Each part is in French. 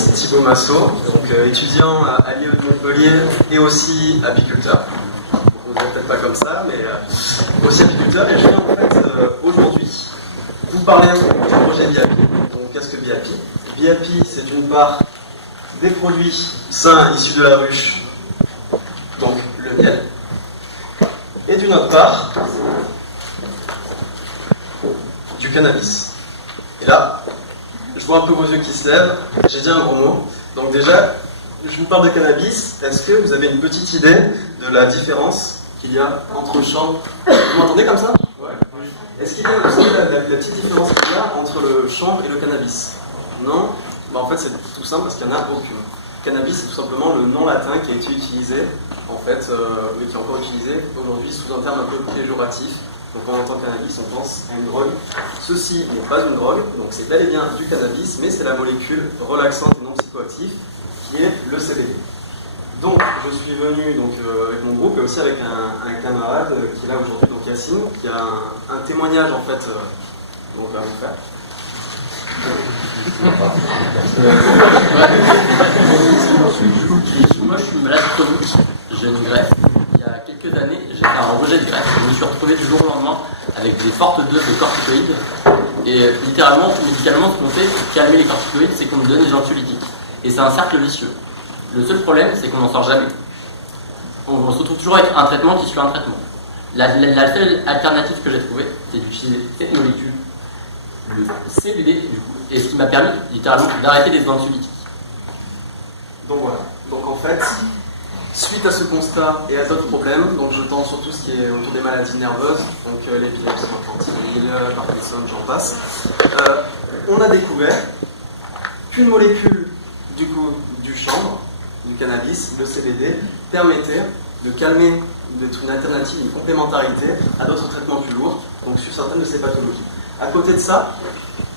c'est Thibaut Massot, donc étudiant à l'IE de Montpellier et aussi apiculteur. Vous ne verrez peut-être pas comme ça, mais aussi apiculteur. Et je viens en fait aujourd'hui vous parler du projet BIAPI. Donc qu'est-ce que BIAPI? BIAPI, c'est d'une part des produits sains issus de la ruche, donc le miel, et d'une autre part du cannabis. Et là, je vois un peu vos yeux qui se lèvent, j'ai dit un gros mot. Donc déjà, je vous parle de cannabis. Est-ce que vous avez une petite idée de la différence qu'il y a entre le chanvre... Vous m'entendez comme ça? Ouais. Est-ce qu'il y a aussi la petite différence qu'il y a entre le chanvre et le cannabis? Non? En fait, c'est tout simple parce qu'il n'y en a aucune. Cannabis, c'est tout simplement le nom latin qui a été utilisé, en fait, mais qui est encore utilisé aujourd'hui sous un terme un peu péjoratif. Donc quand on entend cannabis, on pense à une drogue. Ceci n'est pas une drogue, donc c'est bel et bien du cannabis, mais c'est la molécule relaxante et non psychoactive qui est le CBD. Donc je suis venu donc, avec mon groupe et aussi avec un camarade qui est là aujourd'hui, donc Yacine, qui a un témoignage en fait donc, à vous faire. Moi je suis malade chronique, j'ai une greffe. Il y a quelques années, j'ai fait un rejet de greffe. Je me suis retrouvé du jour au lendemain avec des fortes doses de corticoïdes. Et littéralement, médicalement, ce qu'on fait pour calmer les corticoïdes, c'est qu'on me donne des anxiolytiques. Et c'est un cercle vicieux. Le seul problème, c'est qu'on n'en sort jamais. On se retrouve toujours avec un traitement qui suit un traitement. La seule alternative que j'ai trouvée, c'est d'utiliser cette molécule, le CBD, du coup, et ce qui m'a permis littéralement d'arrêter les anxiolytiques. Donc voilà. Donc en fait, suite à ce constat et à d'autres problèmes, donc je tends sur tout ce qui est autour des maladies nerveuses, donc l'épilepsie infantile, Parkinson, j'en passe, on a découvert qu'une molécule du coup du chanvre, du cannabis, le CBD, permettait de calmer, d'être une alternative, une complémentarité à d'autres traitements plus lourds, donc sur certaines de ces pathologies. À côté de ça,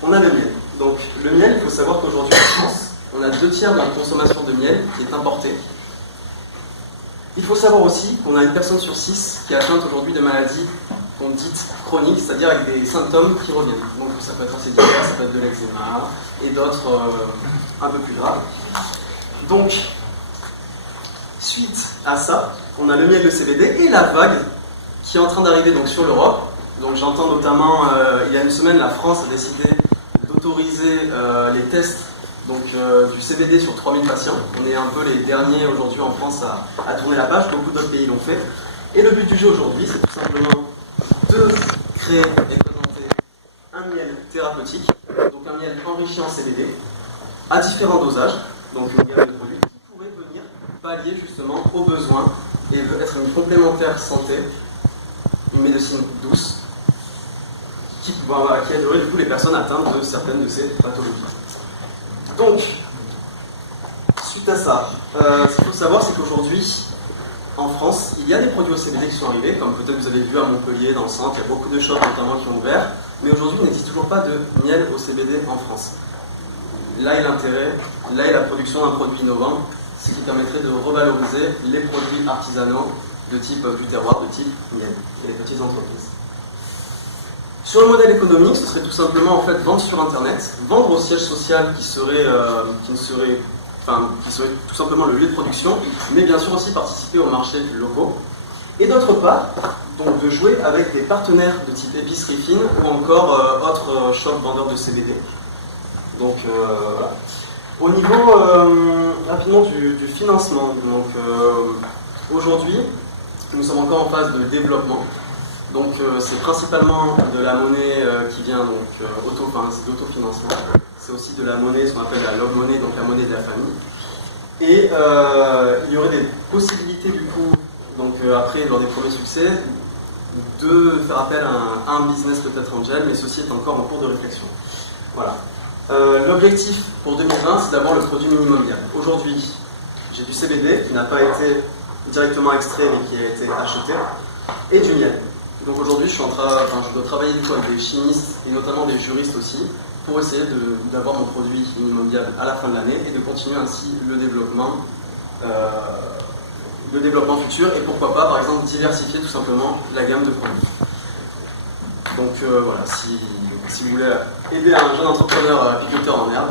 on a le miel. Donc le miel, il faut savoir qu'aujourd'hui en France, on a 2/3 de la consommation de miel qui est importée. Il faut savoir aussi qu'on a une personne sur 6 qui est atteinte aujourd'hui de maladies qu'on dit chroniques, c'est-à-dire avec des symptômes qui reviennent. Donc ça peut être assez divers, ça peut être de l'eczéma et d'autres un peu plus graves. Donc, suite à ça, on a le miel de CBD et la vague qui est en train d'arriver donc sur l'Europe. Donc j'entends notamment, il y a une semaine, la France a décidé d'autoriser les tests donc, du CBD sur 3000 patients. On est un peu les derniers aujourd'hui en France à tourner la page, beaucoup d'autres pays l'ont fait. Et le but du jeu aujourd'hui, c'est tout simplement de créer et présenter un miel thérapeutique, donc un miel enrichi en CBD, à différents dosages, donc une gamme de produits qui pourrait venir pallier justement aux besoins et être une complémentaire santé, une médecine douce, qui aiderait du coup les personnes atteintes de certaines de ces pathologies. Donc, suite à ça, ce qu'il faut savoir, c'est qu'aujourd'hui, en France, il y a des produits au CBD qui sont arrivés, comme peut-être vous avez vu à Montpellier, dans le centre, il y a beaucoup de shops notamment qui ont ouvert, mais aujourd'hui, il n'existe toujours pas de miel au CBD en France. Là est l'intérêt, là est la production d'un produit innovant, ce qui permettrait de revaloriser les produits artisanaux de type du terroir, de type miel, et les petites entreprises. Sur le modèle économique, ce serait tout simplement en fait vendre sur Internet, vendre au siège social qui serait tout simplement le lieu de production, mais bien sûr aussi participer aux marchés locaux. Et d'autre part, donc de jouer avec des partenaires de type épicerie fine ou encore autres shops vendeurs de CBD. Donc voilà. Au niveau rapidement du financement, donc aujourd'hui, nous sommes encore en phase de développement. Donc c'est principalement de la monnaie qui vient donc d'autofinancement. C'est aussi de la monnaie, ce qu'on appelle la log money, donc la monnaie de la famille. Et il y aurait des possibilités du coup, donc après lors des premiers succès, de faire appel à un business peut-être angel, mais ceci est encore en cours de réflexion. Voilà. L'objectif pour 2020, c'est d'avoir le produit minimum viable. Aujourd'hui, j'ai du CBD qui n'a pas été directement extrait mais qui a été acheté, et du miel. Donc aujourd'hui, je dois travailler du coup avec des chimistes et notamment des juristes aussi pour essayer d'avoir mon produit minimum viable à la fin de l'année et de continuer ainsi le développement futur et pourquoi pas, par exemple, diversifier tout simplement la gamme de produits. Donc voilà, si vous voulez aider un jeune entrepreneur apiculteur en herbe,